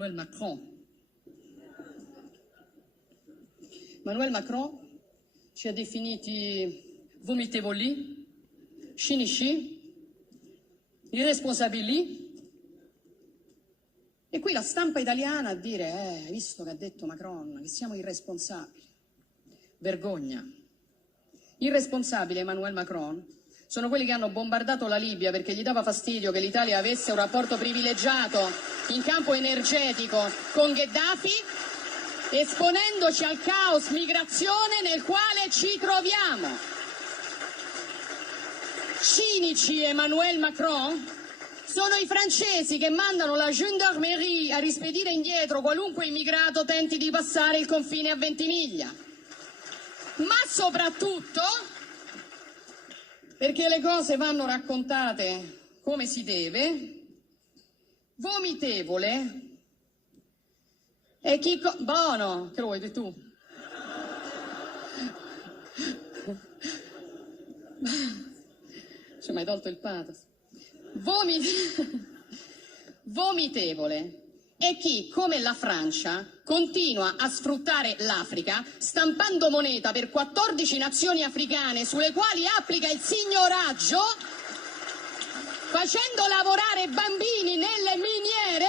Emmanuel Macron. Emmanuel Macron ci ha definiti vomitevoli, cinici, irresponsabili. E qui la stampa italiana a dire, hai visto che ha detto Macron, che siamo irresponsabili. Vergogna. Irresponsabile Emmanuel Macron sono quelli che hanno bombardato la Libia perché gli dava fastidio che l'Italia avesse un rapporto privilegiato in campo energetico con Gheddafi, esponendoci al caos migrazione nel quale ci troviamo. Cinici Emmanuel Macron sono i francesi che mandano la gendarmerie a rispedire indietro qualunque immigrato tenti di passare il confine a Ventimiglia. Ma soprattutto perché le cose vanno raccontate come si deve, vomitevole è chi... Buono, che lo vuoi tu? Ci hai mai tolto il pathos? Vomitevole è chi, come la Francia, continua a sfruttare l'Africa stampando moneta per 14 nazioni africane sulle quali applica il signoraggio, facendo lavorare bambini nelle miniere,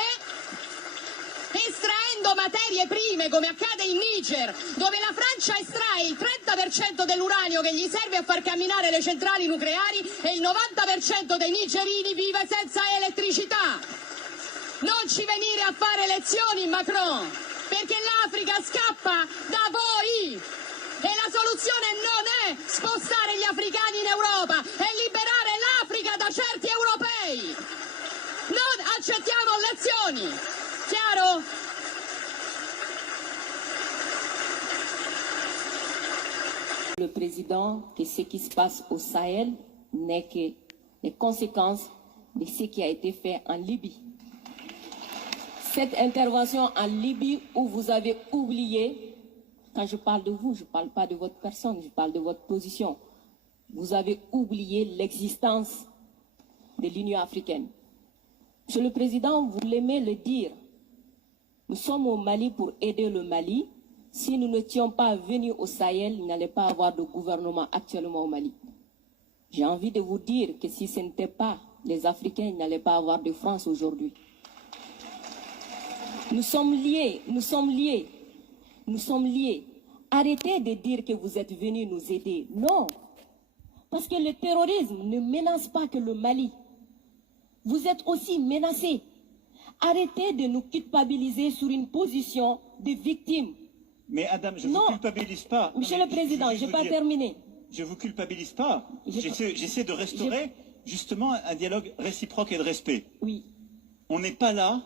estraendo materie prime come accade in Niger, dove la Francia estrae il 30% dell'uranio che gli serve a far camminare le centrali nucleari e il 90% dei nigerini vive senza elettricità. Non ci venire a fare lezioni, Macron, perché l'Africa scappa da voi e la soluzione non è spostare gli africani in Europa, è liberare l'Africa da certi europei. Non accettiamo lezioni, chiaro? Le président que ce qui se passe au Sahel n'est que les conséquences de ce qui a été fait en Libye. Cette intervention en Libye où vous avez oublié, quand je parle de vous, je ne parle pas de votre personne, je parle de votre position. Vous avez oublié l'existence de l'Union africaine. Monsieur le Président, vous l'aimez le dire. Nous sommes au Mali pour aider le Mali. Si nous n'étions pas venus au Sahel, il n'allait pas avoir de gouvernement actuellement au Mali. J'ai envie de vous dire que si ce n'était pas les Africains, il n'allait pas avoir de France aujourd'hui. Nous sommes liés, nous sommes liés, nous sommes liés. Arrêtez de dire que vous êtes venus nous aider. Non, parce que le terrorisme ne menace pas que le Mali. Vous êtes aussi menacés. Arrêtez de nous culpabiliser sur une position de victime. Mais Adam, je ne vous culpabilise pas. Monsieur le Président, je n'ai pas terminé. Je ne vous culpabilise pas. J'essaie de restaurer justement un dialogue réciproque et de respect. Oui. On n'est pas là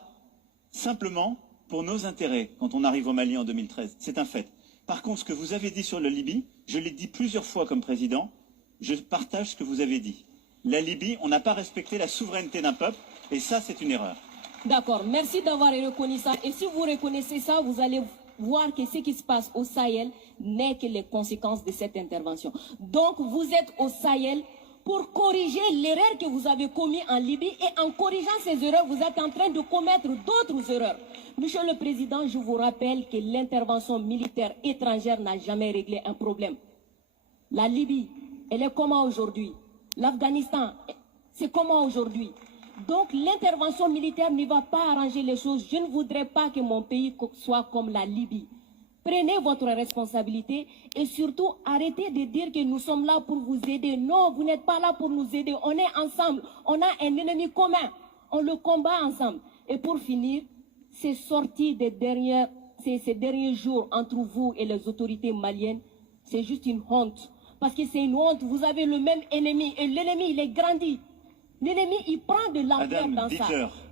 simplement pour nos intérêts quand on arrive au Mali en 2013. C'est un fait. Par contre, ce que vous avez dit sur la Libye, je l'ai dit plusieurs fois comme président, je partage ce que vous avez dit. La Libye, on n'a pas respecté la souveraineté d'un peuple, et ça, c'est une erreur. D'accord, merci d'avoir reconnu ça. Et si vous reconnaissez ça, vous allez voir que ce qui se passe au Sahel n'est que les conséquences de cette intervention. Donc, vous êtes au Sahel pour corriger l'erreur que vous avez commise en Libye, et en corrigeant ces erreurs, vous êtes en train de commettre d'autres erreurs. Monsieur le Président, je vous rappelle que l'intervention militaire étrangère n'a jamais réglé un problème. La Libye, elle est comment aujourd'hui? L'Afghanistan, c'est comment aujourd'hui? Donc l'intervention militaire ne va pas arranger les choses. Je ne voudrais pas que mon pays soit comme la Libye. Prenez votre responsabilité et surtout arrêtez de dire que nous sommes là pour vous aider. Non, vous n'êtes pas là pour nous aider. On est ensemble. On a un ennemi commun. On le combat ensemble. Et pour finir, ces sorties ces derniers jours entre vous et les autorités maliennes, c'est juste une honte. Parce que c'est une honte. Vous avez le même ennemi et l'ennemi, il est grandi. L'ennemi, il prend de l'ampleur dans ça.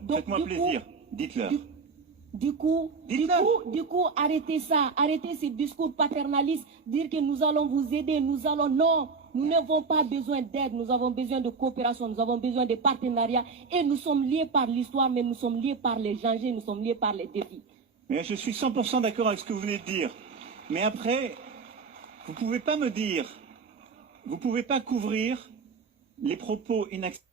Faites-moi plaisir. Dites-leur. Du coup, arrêtez ça, arrêtez ces discours paternalistes, dire que nous allons vous aider, non, nous n'avons pas besoin d'aide, nous avons besoin de coopération, nous avons besoin de partenariat, et nous sommes liés par l'histoire, mais nous sommes liés par les dangers, nous sommes liés par les défis. Mais je suis 100% d'accord avec ce que vous venez de dire. Mais après, vous ne pouvez pas me dire, vous ne pouvez pas couvrir les propos inacceptables.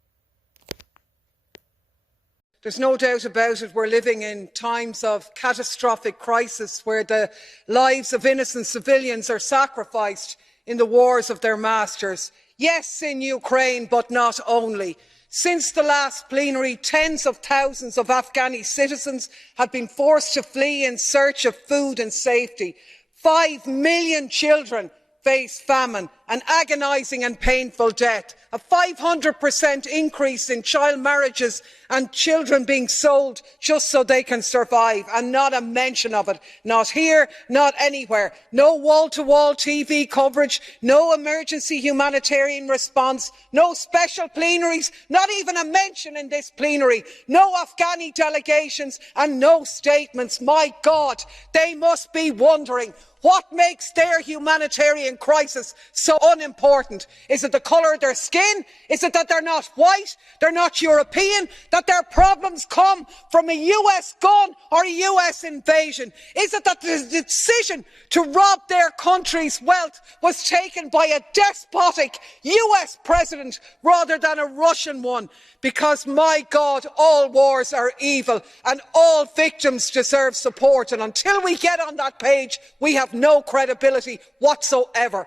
There's no doubt about it, we're living in times of catastrophic crisis where the lives of innocent civilians are sacrificed in the wars of their masters. Yes, in Ukraine, but not only. Since the last plenary, tens of thousands of Afghani citizens have been forced to flee in search of food and safety. 5 million children face famine, an agonising and painful death, a 500% increase in child marriages and children being sold just so they can survive, and not a mention of it, not here, not anywhere. No wall-to-wall TV coverage, no emergency humanitarian response, no special plenaries, not even a mention in this plenary, no Afghani delegations and no statements. My God, they must be wondering what makes their humanitarian crisis so unimportant. Is it the colour of their skin? Is it that they're not white, they're not European, that their problems come from a US gun or a US invasion? Is it that the decision to rob their country's wealth was taken by a despotic US president rather than a Russian one? Because, my God, all wars are evil and all victims deserve support, and until we get on that page we have no credibility whatsoever.